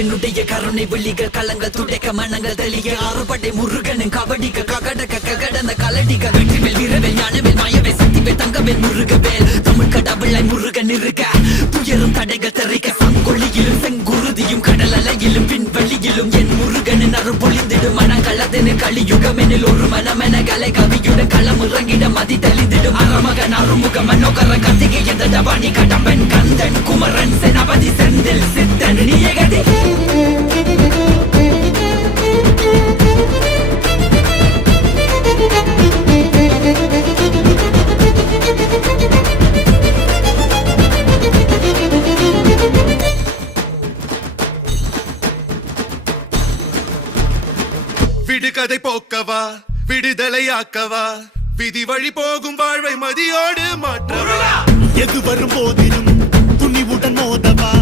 என்னுடைய கருணை விழிகள் கலங்கள் துடைக்க மனங்கள் தெளிய ஆறுபடை முருகனின் கபடிக்க ககடக்க ககடந்த கலடிக்க வெற்றிவேல் வீரவேல் ஞானவேல் மாயவேல் சக்திவேல் தங்கவேல் முருகவேல் தமிழ் கடவுளை முருகன் இருக்க துயரும் தடைகள் தெரிக்க சங்கொழியிலும் செங்குருதியும் கடல் அலையிலும் பின்வெளியிலும் என் முருகனின் அருள் பொழிந்திடும் மனங்களதென கலியுகமெனில் ஒரு மனமென கலை கவியுடன் களம் இறங்கிட மதி தெளிந்திடும் அறமகன் அருமுக மனோகர கத்திகை எந்த டபானி கடம்பன் கந்தன் குமரன் செனபதி செந்தில் சித்தன் நீயகதி விடுகதை போக்கவா விடுதலையாக்கவா விதி வழி போகும் வாழ்வை மதியோடு மாற்றவா எது வரும் போதிலும் துணிவுடன் மோதவா